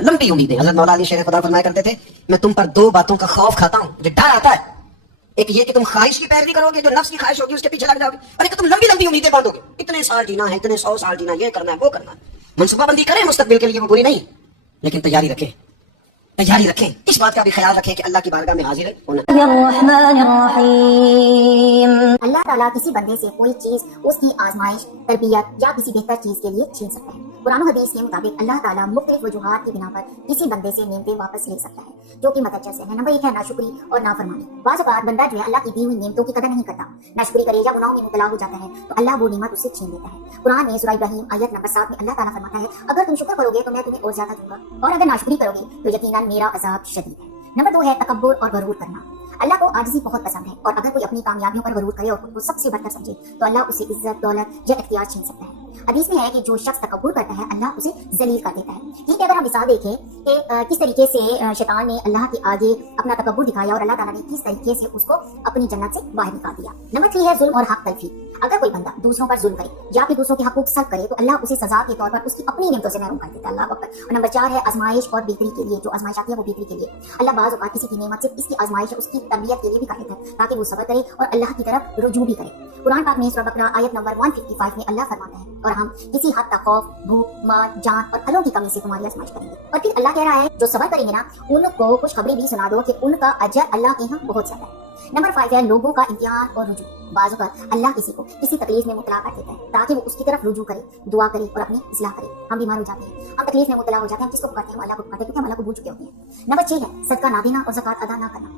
लंबी उम्मीदें। हज़रत मौला अली शेर खुदा फरमाया करते थे, मैं तुम पर दो बातों का खौफ खाता हूँ, मुझे डर आता है। एक ये कि तुम ख्वाहिश की पैरवी करोगे, जो नफ्स की ख्वाहिश होगी उसके पीछे लग जाओगे, और एक तुम लंबी लंबी उम्मीदें बांधोगे, इतने साल जीना है, इतने 100 साल जीना, ये करना है, वो करना है। मनसूबाबंदी करें मुस्तकबिल के लिए, वो बुरी नहीं, लेकिन तैयारी रखें, तैयारी रखें। इस बात का भी ख्याल रखें कि अल्लाह की बारगाह में हाजिर होना। अल्लाह ताला किसी बंदे से कोई चीज, उसकी आजमाइश, तरबियत या किसी बेहतर चीज के लिए छीन सकता है। कुरान और हदीस के मुताबिक अल्लाह ताला मुख्तलिफ वजूहात की बिना पर किसी बंदे से नेमतें वापस ले सकता है, जो कि मददगार से है। नंबर 1 है नाशुक्री और नाफरमानी। बाज़ औक़ात बंदा जो है अल्लाह की दी हुई नेमतों की कदर नहीं करता, नाशुक्री करे या गुनाहों में मुबतला हो जाता है, तो अल्लाह वो नेमत उससे छीन लेता है। कुरान में सूरह इब्राहीम आयत नंबर 7 में अल्लाह ताला फरमाता है, अगर तुम शुक्र करोगे तो मैं तुम्हें और ज्यादा दूंगा, और अगर नाशुक्री करोगे तो यकीनन मेरा अज़ाब शदीद है। नंबर 2 है तकब्बुर और गरूर करना। अल्लाह को आजिज़ी बहुत पसंद है, और अगर कोई अपनी कामयाबियों पर गरूर करे और खुद को सबसे बढ़कर समझे तो अल्लाह उसे इज्जत, दौलत या इख्तियार छीन सकता है। हदीस में है कि जो शख्स तकब्बुर करता है अल्लाह उसे जलील कर देता है। ठीक है, अगर हम मिसाल देखें कि किस तरीके से शैतान ने अल्लाह के आगे अपना तकब्बुर दिखाया और अल्लाह ताला ने किस तरीके से उसको अपनी जन्नत से बाहर निकाल दिया। नंबर 3 है जुल्म और हक तलफी। अगर कोई बंदा दूसरों पर जुल्म करे या फिर दूसरों के हकूक सल्ब करे तो अल्लाह उसे सजा के तौर पर उसकी अपनी नेमतों से महरूम कर देता है। अल्लाह अकबर। और नंबर 4 है आजमाइश और बेहतरी के लिए। जो आजमाइश आती है वो बेहतरी के लिए। अल्लाह बाज़ औक़ात किसी की नेमत से इसकी आजमाइश उसकी तरबियत के लिए भी कर देता है, ताकि वो सब्र करे और अल्लाह की तरफ रुजू भी करे। कुरान पाक में सूरह बकरा आयत नंबर 155 में अल्लाह फरमाता है, और हम किसी हद तक खौफ, भूख, माल, जान और फलों की कमी से तुम्हारी आजमाइश करेंगे। और फिर अल्लाह कह रहा है, जो सब्र करेंगे ना उनको खुशखबरी भी सुना दो कि उनका अजर अल्लाह के यहाँ बहुत ज्यादा है। नंबर 5 है लोगों का इम्तिहान और रुजू। बाज़ औक़ात अल्लाह किसी को किसी तकलीफ में मुबतला कर देता है ताकि वो उसकी तरफ रुजू करे, दुआ करे और अपनी इस्लाह करे। हम बीमार हो जाते हैं, हम तकलीफ में मुबतला हो जाते हैं, हम किसको पुकारते हैं? अल्लाह को पुकारते हैं, क्योंकि हम अल्लाह को भूल चुके होते हैं। नंबर 6 है सदका ना देना और ज़कात अदा ना करना।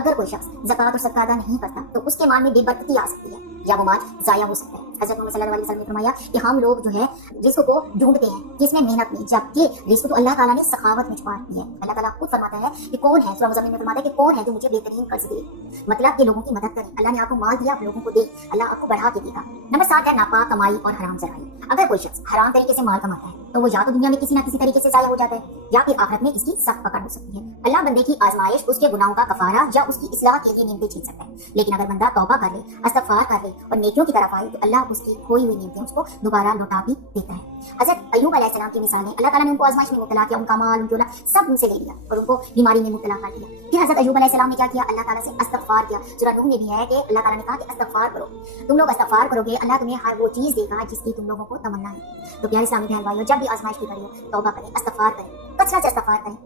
अगर कोई शख्स ज़कात और सदका अदा नहीं करता तो उसके माल में बेबरकती आ सकती है या वो माल ज़ाया हो सकता है। हज़रत मोहम्मद सल्लल्लाहु अलैहि वसल्लम ने फरमाया कि हम लोग जो है रिज़्क़ को ढूंढते हैं किसमें? मेहनत में, जबकि रिज़्क़ तो अल्लाह ताला ने सखावत में छुपा दी है। अल्लाह ताला खुद फरमाता है कि कौन है, सूरह मुज़म्मिल में फरमाता है कि कौन है जो मुझे बेहतरीन कर्ज दे, मतलब कि लोगों की मदद करे। अल्लाह ने आपको माल दिया, आप लोगों को दे, अल्लाह आपको बढ़ा के देगा। नंबर 7 है नापाक कमाई और हराम ज़राई। अगर कोई शख्स हराम तरीके से माल कमाता है तो वो या तो दुनिया में किसी ना किसी तरीके से ज़ाया हो जाता है या फिर आखिरत में इसकी सख्त पकड़ हो सकती है। अल्लाह बंदे की आजमाइश उसके गुनाहों का कफारा या उसकी इस्लाह के लिए नेमतें छीन सकता है, लेकिन अगर बंदा तौबा कर ले, इस्तग़फ़ार कर ले और नेकियों की तरफ आए तो अल्लाह उसकी खोई हुई नेमतें उसको दोबारा लौटा भी देता है। हज़रत अय्यूब अलैहिस्सलाम की मिसाल है, अल्लाह ताला ने उनको आजमाइश में मुब्तला किया, उनका माल, उनकी औलाद सब उनसे ले लिया और उनको बीमारी में मुब्तला कर दिया। फिर हज़रत अय्यूब अलैहिस्सलाम ने क्या किया? अल्लाह ताला से इस्तग़फ़ार किया। सूरह नूह में भी है कि अल्लाह ताला ने कहा कि इस्तग़फ़ार करो, तुम लोग इस्तग़फ़ार करोगे अल्लाह तुम्हें हर वो चीज़ देगा जिसकी तुम लोगों को तमन्ना है। तो प्यारे इस्लामी बहन भाइयों, जब भी आजमाइश की करिए तौबा करें, इस्तग़फ़ार करें, कसरत से इस्तग़फ़ार करें।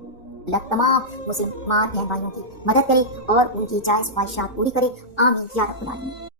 अल्लाह तमाम मुसलमान बहन भाइयों की मदद करे और उनकी जायज़ ख्वाहिशात पूरी करे। आमीन या रब्बल आलमीन।